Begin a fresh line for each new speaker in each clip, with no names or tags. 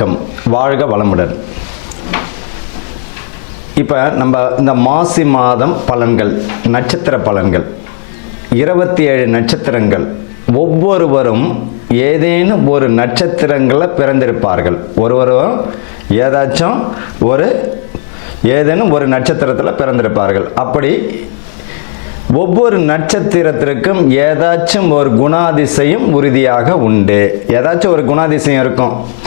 வணக்கம். வாழ்க வளமுடன். இப்போ நம்ம இந்த மாசி மாதம் பலன்கள் நட்சத்திர பலன்கள். இருபத்தி ஏழு நட்சத்திரங்கள். ஒவ்வொருவரும் ஏதேனும் ஒரு நட்சத்திரங்களில் பிறந்திருப்பார்கள். ஒருவரும் ஏதாச்சும் ஒரு ஏதேனும் ஒரு நட்சத்திரத்தில் பிறந்திருப்பார்கள். அப்படி ஒவ்வொரு நட்சத்திரத்திற்கும் ஏதாச்சும் ஒரு குணாதிசயம் உறுதியாக உண்டு. ஏதாச்சும் ஒரு குணாதிசயம் இருக்கும்.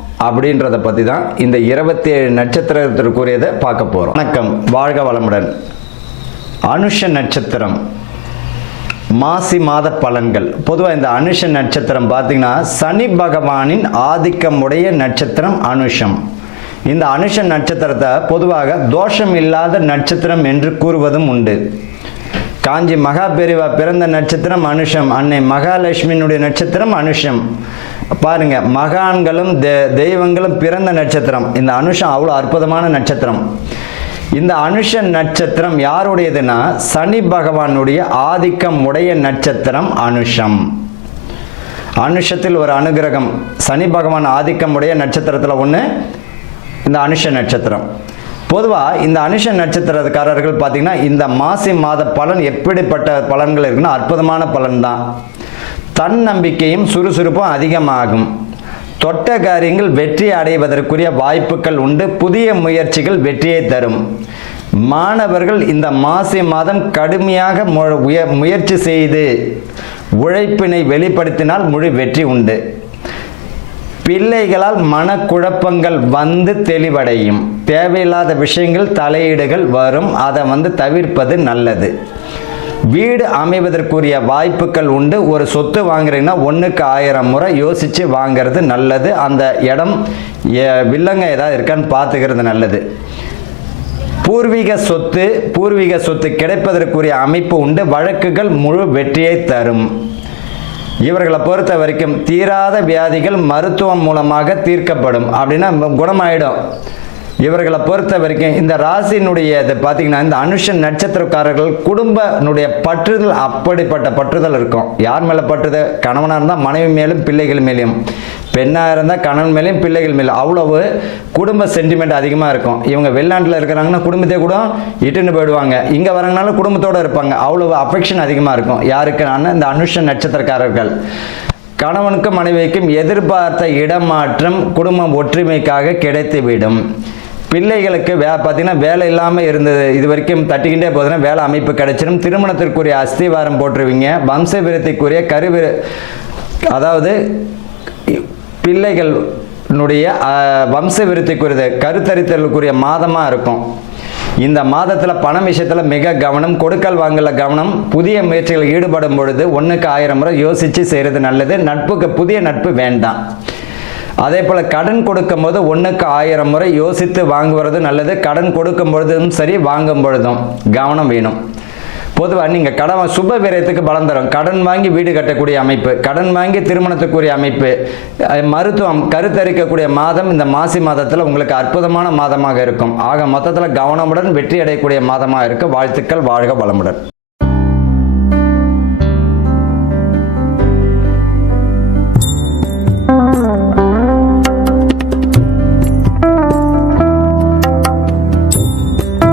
அப்படின்றத பற்றி தான் இந்த இருபத்தி ஏழு நட்சத்திரத்திற்குரியதை பார்க்க போகிறோம் வணக்கம். வாழ்க வளமுடன். அனுஷ நட்சத்திரம். மாசி மாத பலன்கள். பொதுவாக இந்த அனுஷ நட்சத்திரம் பார்த்தீங்கன்னா சனி பகவானின் ஆதிக்கமுடைய நட்சத்திரம் அனுஷம். இந்த அனுஷ நட்சத்திரத்தை பொதுவாக தோஷம் இல்லாத நட்சத்திரம் என்று கூறுவதும் உண்டு. காஞ்சி மகா பெரிவா பிறந்த நட்சத்திரம் அனுஷம். அன்னை மகாலட்சுமியினுடைய நட்சத்திரம் அனுஷம். பாருங்க மகான்களும் தெ- தெய்வங்களும் பிறந்த நட்சத்திரம். இந்த அனுஷம் அவ்வளோ அற்புதமான நட்சத்திரம். இந்த அனுஷ நட்சத்திரம் யாருடையதுன்னா சனி பகவானுடைய ஆதிக்கம் உடைய நட்சத்திரம் அனுஷம். அனுஷத்தில் ஒரு அனுகிரகம் சனி பகவான் ஆதிக்கம் உடைய நட்சத்திரத்தில் ஒன்று இந்த அனுஷ நட்சத்திரம். பொதுவாக இந்த அனுஷ நட்சத்திரக்காரர்கள் பார்த்தீங்கன்னா இந்த மாசி மாத பலன் எப்படிப்பட்ட பலன்கள் இருக்குன்னா அற்புதமான பலன் தான் தன்னம்பிக்கையும் சுறுசுறுப்பும் அதிகமாகும். தொட்ட காரியங்கள் வெற்றி அடைவதற்குரிய வாய்ப்புகள் உண்டு. புதிய முயற்சிகள் வெற்றியை தரும். மாணவர்கள் இந்த மாசி மாதம் கடுமையாக உய- முயற்சி செய்து உழைப்பினை வெளிப்படுத்தினால் முழு வெற்றி உண்டு. பிள்ளைகளால் மனக்குழப்பங்கள் வந்து தெளிவடையும். தேவையில்லாத விஷயங்கள் தலையீடுகள் வரும். அதை வந்து தவிர்ப்பது நல்லது. வீடு அமைவதற்குரிய வாய்ப்புகள் உண்டு. ஒரு சொத்து வாங்குறீங்கன்னா ஒன்றுக்கு ஆயிரம் முறை யோசித்து வாங்குறது நல்லது. அந்த இடம் எ- வில்லங்க ஏதாவது இருக்கான்னு பார்த்துக்கிறது நல்லது. பூர்வீக சொத்து பூர்வீக சொத்து கிடைப்பதற்குரிய அமைப்பு உண்டு. வழக்குகள் முழு வெற்றியை தரும். இவர்களை பொறுத்த வரைக்கும் தீராத வியாதிகள் மருத்துவம் மூலமாக தீர்க்கப்படும். அப்படின்னா குணமாயிடும். இவர்களை பொறுத்த வரைக்கும் இந்த ராசியினுடைய இது பார்த்தீங்கன்னா இந்த அனுஷன் நட்சத்திரக்காரர்கள் குடும்பனுடைய பற்றுதல் அப்படிப்பட்ட பற்றுதல் இருக்கும். யார் மேலே பற்றுதல் கணவனாக இருந்தால் மனைவி மேலும் பிள்ளைகள் மேலேயும் பெண்ணாக இருந்தால் கணவன் மேலேயும் பிள்ளைகள் மேலும். அவ்வளவு குடும்ப சென்டிமெண்ட் அதிகமாக இருக்கும். இவங்க வெளிநாட்டில் இருக்கிறாங்கன்னா குடும்பத்தை கூட இட்டுன்னு போயிடுவாங்க. இங்கே வரங்கனாலும் குடும்பத்தோடு இருப்பாங்க. அவ்வளவு அஃபெக்ஷன் அதிகமாக இருக்கும். யாருக்கு நான் இந்த அனுஷன் நட்சத்திரக்காரர்கள். கணவனுக்கும் மனைவிக்கும் எதிர்பார்த்த இடமாற்றம் குடும்பம் ஒற்றுமைக்காக கிடைத்துவிடும். பிள்ளைகளுக்கு வே பார்த்தீங்கன்னா வேலை இல்லாமல் இருந்தது. இது வரைக்கும் தட்டிக்கிட்டே போதுன்னா வேலை அமைப்பு கிடைச்சிடும். திருமணத்திற்குரிய அஸ்திவாரம் போட்டுருவீங்க. வம்ச விருத்திக்குரிய கருவி அதாவது பிள்ளைகளுடைய அஹ், வம்ச விருத்திக்குரியது கருத்தரித்தலுக்குரிய மாதமாக இருக்கும். இந்த மாதத்தில் பண விஷயத்தில் மிக கவனம் கொடுக்கல் வாங்கல கவனம் புதிய முயற்சிகள் ஈடுபடும் பொழுது ஒன்றுக்கு ஆயிரம் முறை யோசித்து செய்கிறது நல்லது. நட்புக்கு புதிய நட்பு வேண்டாம். அதே போல் கடன் கொடுக்கும் போது ஒன்றுக்கு ஆயிரம் முறை யோசித்து வாங்குவது நல்லது. கடன் கொடுக்கும் பொழுதும் சரி வாங்கும் பொழுதும் கவனம் வேணும். பொதுவாக நீங்கள் கடன் சுப விரயத்துக்கு பலம் தரும். கடன் வாங்கி வீடு கட்டக்கூடிய அமைப்பு கடன் வாங்கி திருமணத்துக்குரிய அமைப்பு மருத்துவம் கருத்தரிக்கக்கூடிய மாதம் இந்த மாசி மாதத்தில் உங்களுக்கு அற்புதமான மாதமாக இருக்கும். ஆக மொத்தத்தில் கவனமுடன் வெற்றி அடையக்கூடிய மாதமாக இருக்கும் வாழ்த்துக்கள் வாழ்க வளமுடன்.